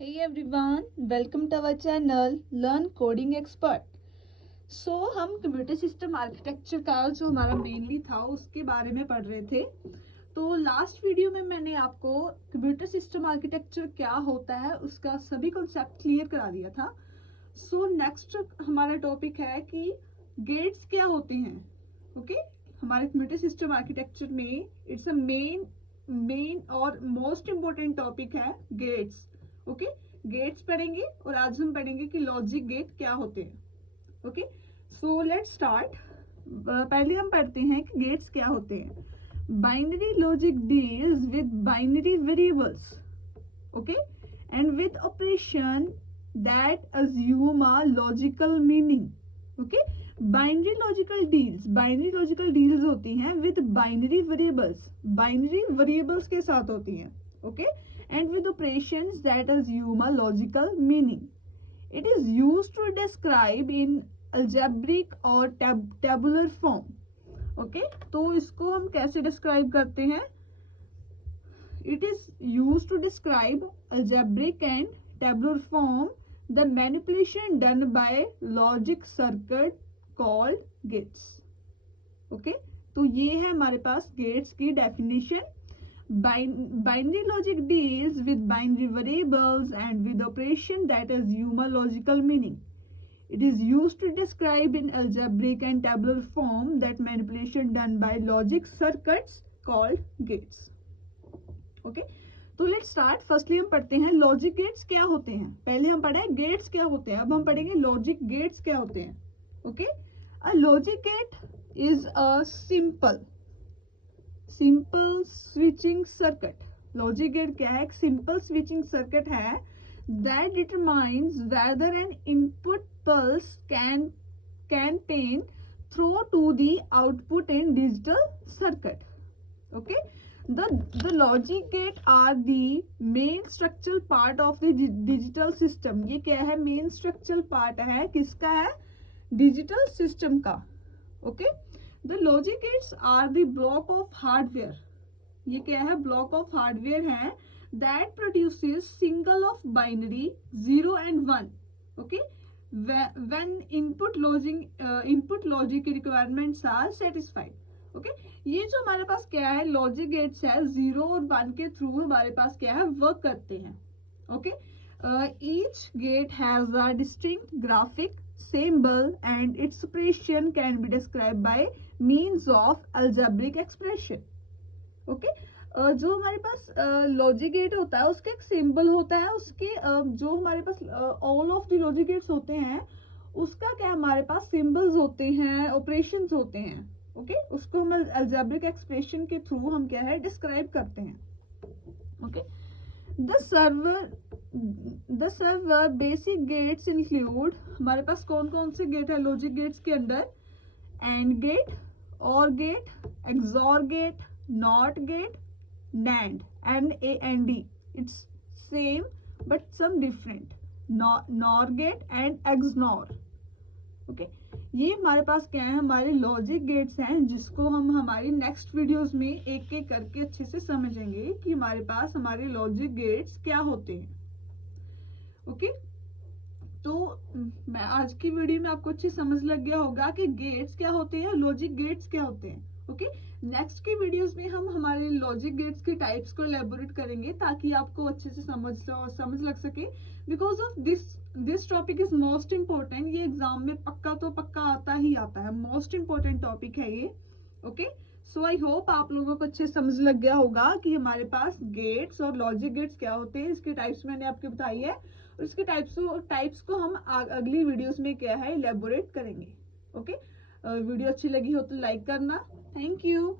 Hey everyone, welcome to our channel Learn Coding Expert. हम computer system architecture का जो हमारा मेनली था उसके बारे में पढ़ रहे थे। तो लास्ट वीडियो में मैंने आपको कंप्यूटर सिस्टम आर्किटेक्चर क्या होता है उसका सभी कॉन्सेप्ट क्लियर करा दिया था। नेक्स्ट हमारा टॉपिक है कि गेट्स क्या होते हैं। हमारे कंप्यूटर सिस्टम आर्किटेक्चर में इट्स अ मेन और मोस्ट इम्पोर्टेंट टॉपिक है गेट्स। गेट्स पढ़ेंगे और आज हम पढ़ेंगे कि लॉजिक गेट क्या होते हैं। So let's start. पहले हम पढ़ते हैं कि गेट्स क्या होते हैं। Binary logic deals with binary variables and with operation that assume a logical meaning. Binary logical deals होती हैं विद बाइनरी वेरिएबल्स के साथ होती हैं। And with operations that assume a logical meaning. It is used to describe in algebraic or tabular form. तो इसको हम कैसे डिस्क्राइब करते हैं? It is used to describe algebraic and tabular form the manipulation done by logic circuit called gates. तो ये है हमारे पास gates की definition. Binary logic deals with binary variables and with operation that assume a logical meaning. It is used to describe in algebraic and tabular form that manipulation done by logic circuits called gates. तो let's start. Firstly हम पढ़ते हैं logic gates क्या होते हैं। पहले हम पढ़े गेट्स क्या होते हैं, अब हम पढ़ेंगे लॉजिक गेट्स क्या होते हैं। A logic gate is a simple switching circuit. Logic gate क्या है? एक सिंपल स्विचिंग सर्किट है that determines whether an input pulse can pen through to the output in digital circuit. The logic gate are the main structural part of the digital system. ये क्या है? Main structural part है किसका? है digital system का। The logic gates are the block of hardware. ये क्या है? ब्लॉक ऑफ हार्डवेयर है that produces single of binary 0 and 1. When input logic requirements are satisfied. ये जो हमारे पास क्या है लॉजिक गेट्स है 0 और 1 के थ्रू हमारे पास क्या है वर्क करते हैं। Each gate has a distinct graphic symbol and its operation can be described by means of algebraic expression. जो हमारे पास लॉजिक गेट होता है उसके एक सिंबल होता है, उसके जो हमारे पास all of the logic gates होते हैं उसका क्या हमारे पास सिंबल्स होते हैं, ऑपरेशंस होते हैं। उसको हम अलजेब्रिक एक्सप्रेशन के थ्रू हम क्या है डिस्क्राइब करते हैं। The server basic gates include, हमारे पास कौन कौन से गेट है लॉजिक गेट्स के अंदर? AND gate, OR gate, XOR gate, NOT gate, NAND, NAND. It's same but some different. NOR gate and XNOR. ये हमारे पास क्या है? हमारे लॉजिक गेट्स हैं जिसको हम हमारी नेक्स्ट वीडियोस में एक एक करके अच्छे से समझेंगे कि हमारे पास हमारे लॉजिक गेट्स क्या होते हैं। तो मैं आज की वीडियो में आपको अच्छे समझ लग गया होगा कि गेट्स क्या होते हैं, लॉजिक गेट्स क्या होते हैं। नेक्स्ट की वीडियोस में हम हमारे लॉजिक गेट्स के टाइप्स को एलेबोरेट करेंगे ताकि आपको अच्छे से समझ लग सके। Because of this topic is most important. ये एग्जाम में पक्का आता ही आता है, मोस्ट इम्पोर्टेंट टॉपिक है ये। सो आई होप आप लोगों को अच्छे समझ लग गया होगा कि हमारे पास गेट्स और लॉजिक गेट्स क्या होते हैं। इसके टाइप्स मैंने आपको बताई है और इसके टाइप्स को हम अगली वीडियोस में क्या है एलेबोरेट करेंगे। वीडियो अच्छी लगी हो तो लाइक करना। Thank you.